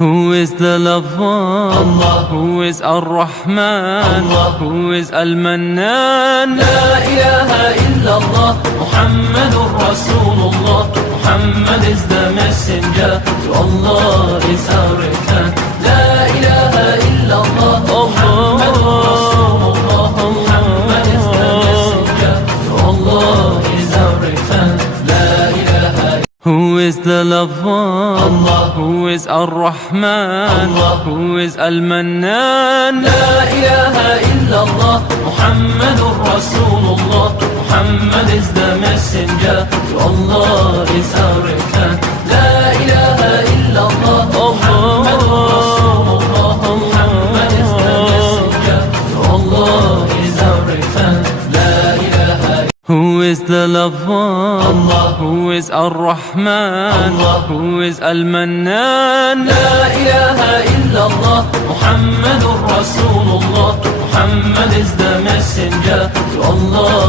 Who is the loved one? Allah. Who is Ar-Rahman? Allah. Who is Al-Mannan? La ilaha illallah, Muhammadur Rasulullah. Muhammad is the messenger, to Allah is our return. La ilaha illallah, Muhammadur Rasulullah. Muhammad is the messenger, to Allah is our return. La ilaha. Who is the loved one? Allah. Who is Ar-Rahman? Allah. Who is Al-Mannan? La ilaha illallah, Muhammadur Rasulullah. Muhammad is the messenger, to Allah is our return. La ilaha illallah, Muhammadur Rasulullah. Muhammad is the messenger, to Allah is our return. La ilaha. Who is the loved one? Allah. Who is Ar-Rahman? Allah. Who is Al-Mannan? La ilaha illallah, Muhammadur Rasulullah. Muhammad is the messenger, to Allah.